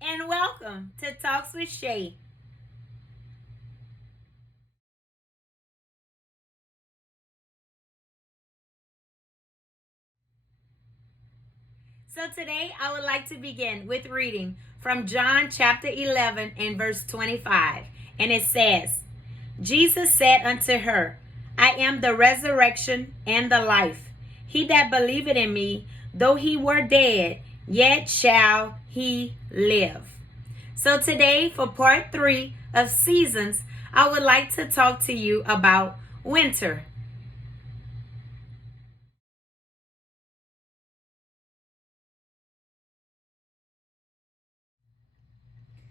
and welcome to Talks with Shay. So today I would like to begin with reading from John chapter 11 and verse 25. And it says, Jesus said unto her, I am the resurrection and the life. He that believeth in me, though he were dead, yet shall he live. So today, for part 3 of seasons, I would like to talk to you about winter.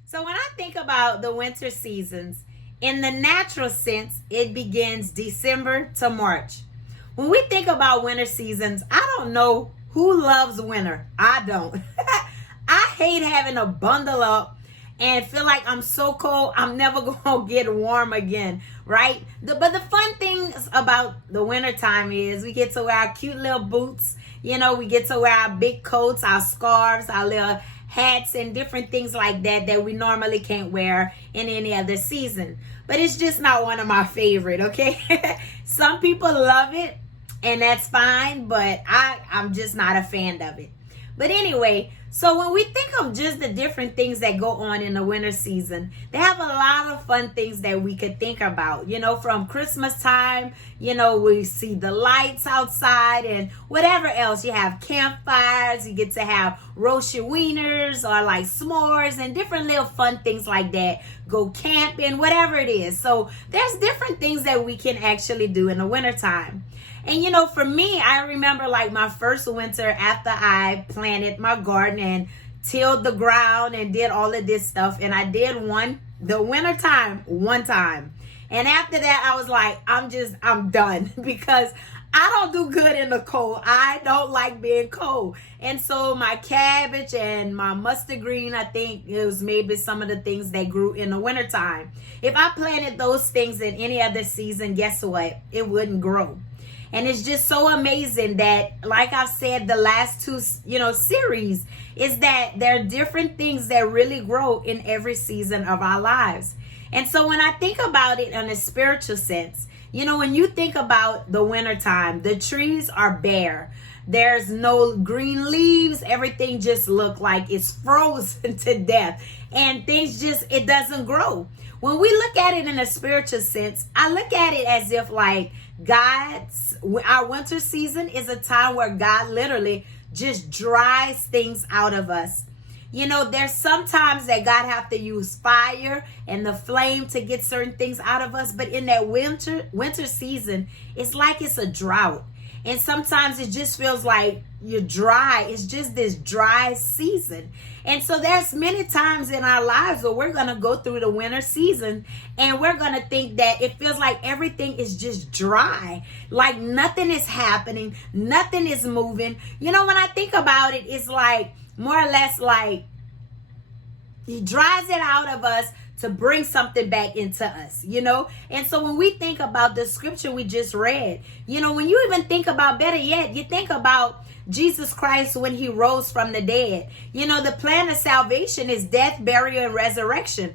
So when I think about the winter seasons, in the natural sense, it begins December to March. When we think about winter seasons, I don't know who loves winter. I don't. I hate having to bundle up and feel like I'm so cold, I'm never going to get warm again, right? But the fun things about the winter time is we get to wear our cute little boots. We get to wear our big coats, our scarves, our little hats and different things like that we normally can't wear in any other season. But it's just not one of my favorite, okay? Some people love it and that's fine, but I'm just not a fan of it. But anyway, so when we think of just the different things that go on in the winter season, they have a lot of fun things that we could think about. From Christmas time, we see the lights outside and whatever else. You have campfires, you get to have roast your wieners or like s'mores and different little fun things like that. Go camping, whatever it is. So there's different things that we can actually do in the wintertime. And for me, I remember like my first winter after I planted my garden and tilled the ground and did all of this stuff. And I did the winter time one time. And after that, I was like, I'm done because I don't do good in the cold. I don't like being cold. And so my cabbage and my mustard green, I think it was maybe some of the things that grew in the wintertime. If I planted those things in any other season, guess what? It wouldn't grow. And it's just so amazing that, like I've said, the last two, series is that there are different things that really grow in every season of our lives. And so when I think about it in a spiritual sense, when you think about the wintertime, the trees are bare. There's no green leaves. Everything just look like it's frozen to death. And it doesn't grow. When we look at it in a spiritual sense, I look at it as if like our winter season is a time where God literally just dries things out of us. There's sometimes that God have to use fire and the flame to get certain things out of us. But in that winter season, it's like it's a drought. And sometimes it just feels like you're dry. It's just this dry season. And so there's many times in our lives where we're going to go through the winter season and we're going to think that it feels like everything is just dry. Like nothing is happening. Nothing is moving. When I think about it, it's like more or less like he dries it out of us to bring something back into us, And so when we think about the scripture we just read, when you even think about, better yet, you think about Jesus Christ when he rose from the dead. The plan of salvation is death, burial, and resurrection.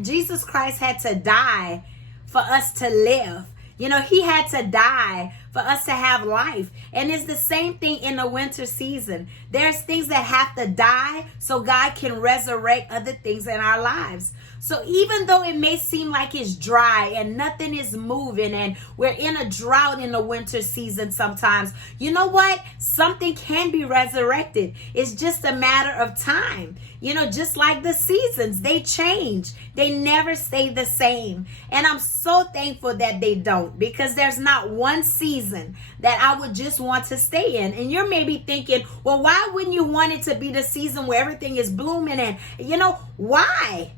Jesus Christ had to die for us to live. He had to die for us to have life. And it's the same thing in the winter season. There's things that have to die so God can resurrect other things in our lives. So even though it may seem like it's dry and nothing is moving and we're in a drought in the winter season sometimes, you know what? Something can be resurrected. It's just a matter of time. Just like the seasons, they change. They never stay the same. And I'm so thankful that they don't, because there's not one season that I would just want to stay in. And you're maybe thinking, well, why wouldn't you want it to be the season where everything is blooming? And why?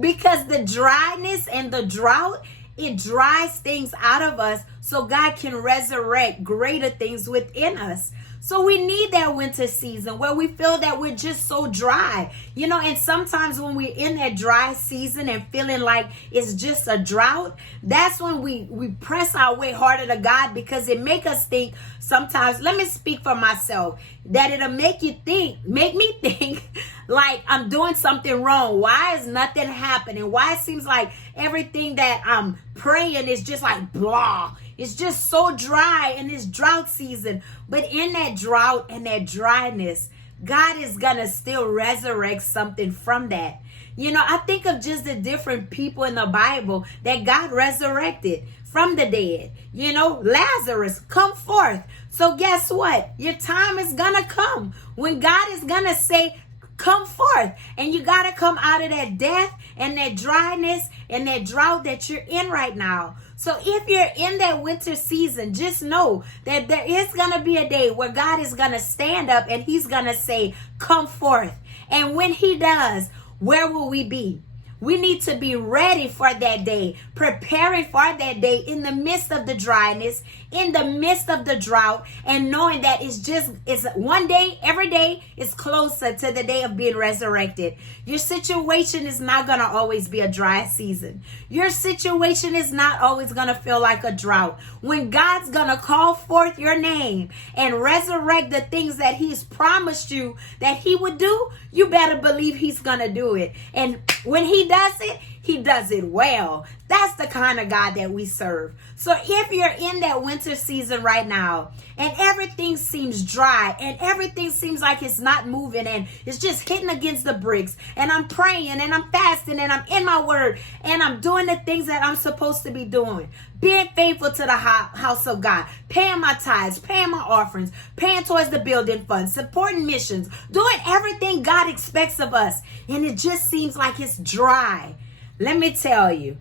Because the dryness and the drought, it dries things out of us so God can resurrect greater things within us. So we need that winter season where we feel that we're just so dry, and sometimes when we're in that dry season and feeling like it's just a drought, that's when we press our way harder to God, because it make us think sometimes, let me speak for myself, that it'll make me think like I'm doing something wrong. Why is nothing happening? Why it seems like everything that I'm praying is just like blah. It's just so dry in this drought season. But in that drought and that dryness, God is going to still resurrect something from that. I think of just the different people in the Bible that God resurrected from the dead. Lazarus, come forth. So guess what? Your time is going to come when God is going to say, come forth. And you got to come out of that death and that dryness and that drought that you're in right now. So if you're in that winter season, just know that there is going to be a day where God is going to stand up and he's going to say, come forth. And when he does, where will we be? We need to be ready for that day, preparing for that day in the midst of the dryness, in the midst of the drought, and knowing that it's one day, every day is closer to the day of being resurrected. Your situation is not going to always be a dry season. Your situation is not always going to feel like a drought. When God's going to call forth your name and resurrect the things that he's promised you that he would do, you better believe he's going to do it. And when he does it, he does it well. That's the kind of God that we serve. So if you're in that winter season right now and everything seems dry and everything seems like it's not moving and it's just hitting against the bricks, and I'm praying and I'm fasting and I'm in my word and I'm doing the things that I'm supposed to be doing, being faithful to the house of God, paying my tithes, paying my offerings, paying towards the building fund, supporting missions, doing everything God expects of us, and it just seems like it's dry. Let me tell you,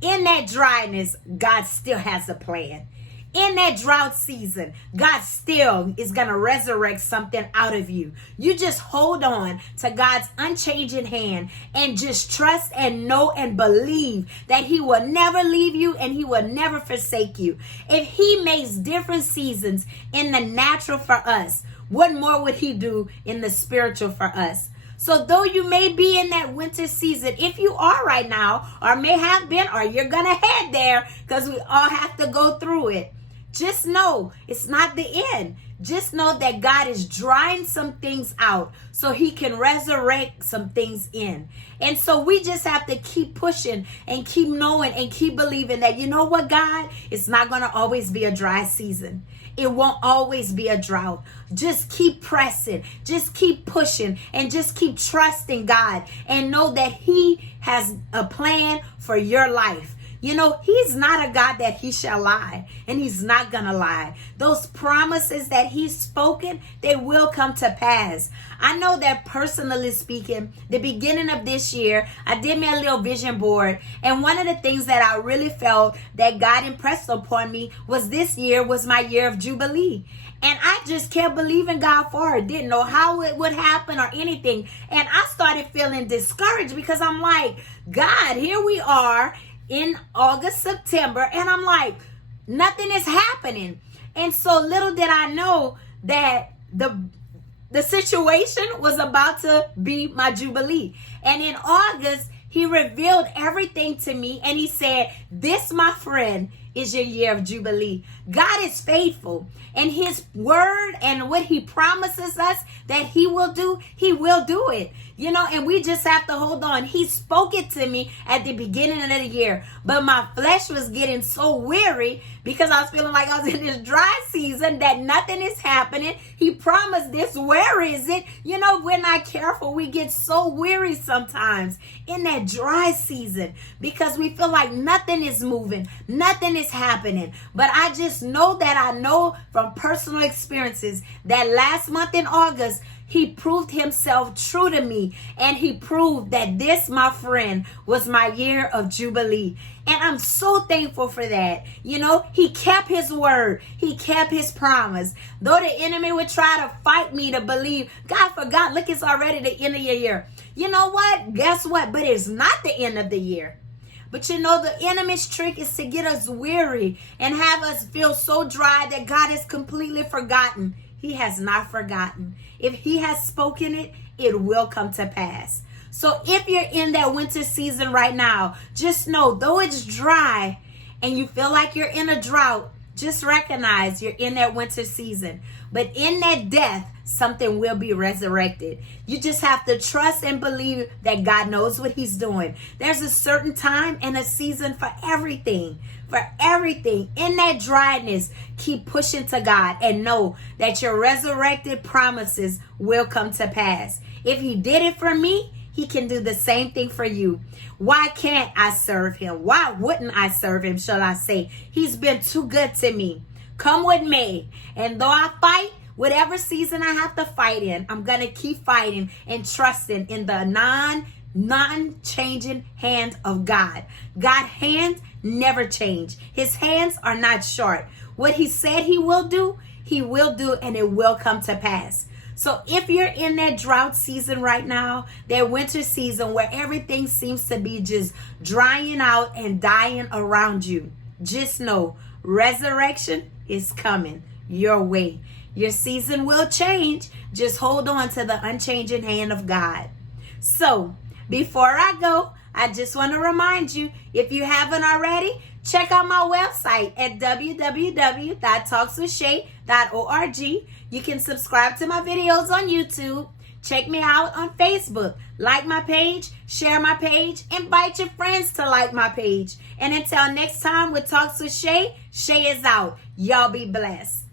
in that dryness, God still has a plan. In that drought season, God still is going to resurrect something out of you. You just hold on to God's unchanging hand and just trust and know and believe that he will never leave you and he will never forsake you. If he makes different seasons in the natural for us, what more would he do in the spiritual for us? So though you may be in that winter season, if you are right now, or may have been, or you're going to head there, because we all have to go through it, just know it's not the end. Just know that God is drying some things out so he can resurrect some things in. And so we just have to keep pushing and keep knowing and keep believing that, you know what, God, it's not going to always be a dry season. It won't always be a drought. Just keep pressing, just keep pushing, and just keep trusting God and know that he has a plan for your life. He's not a God that he shall lie, and he's not going to lie. Those promises that he's spoken, they will come to pass. I know that personally speaking, the beginning of this year, I did me a little vision board, and one of the things that I really felt that God impressed upon me was this year was my year of Jubilee. And I just kept believing God for it. Didn't know how it would happen or anything. And I started feeling discouraged because I'm like, God, here we are in August, September, and I'm like, nothing is happening. And so little did I know that the situation was about to be my Jubilee. And in August, he revealed everything to me, and he said, this, my friend, is your year of Jubilee. God is faithful, and his word and what he promises us that he will do it. And we just have to hold on. He spoke it to me at the beginning of the year, but my flesh was getting so weary because I was feeling like I was in this dry season that nothing is happening. He promised this. Where is it? We're not careful. We get so weary sometimes in that dry season because we feel like nothing is moving, nothing is happening. But I just know that I know from personal experiences that last month in August, he proved himself true to me, and he proved that this, my friend, was my year of Jubilee. And I'm so thankful for that. He kept his word. He kept his promise. Though the enemy would try to fight me to believe, God forgot, look, it's already the end of your year. You know what? Guess what? But it's not the end of the year. But the enemy's trick is to get us weary and have us feel so dry that God has completely forgotten. He has not forgotten. If he has spoken it, it will come to pass. So if you're in that winter season right now, just know, though it's dry and you feel like you're in a drought, just recognize you're in that winter season. But in that death, something will be resurrected. You just have to trust and believe that God knows what he's doing. There's a certain time and a season for everything. For everything. In that dryness, keep pushing to God and know that your resurrected promises will come to pass. If he did it for me, he can do the same thing for you. Why can't I serve him? Why wouldn't I serve him, shall I say? He's been too good to me. Come with me. And though I fight, whatever season I have to fight in, I'm going to keep fighting and trusting in the non-changing hand of God. God's hands never change. His hands are not short. What he said he will do, and it will come to pass. So if you're in that drought season right now, that winter season where everything seems to be just drying out and dying around you, just know resurrection is coming your way. Your season will change. Just hold on to the unchanging hand of God. So before I go, I just want to remind you, if you haven't already, check out my website at www.talkswithshay.org. You can subscribe to my videos on YouTube. Check me out on Facebook. Like my page, share my page, invite your friends to like my page. And until next time with Talks with Shay, Shay is out. Y'all be blessed.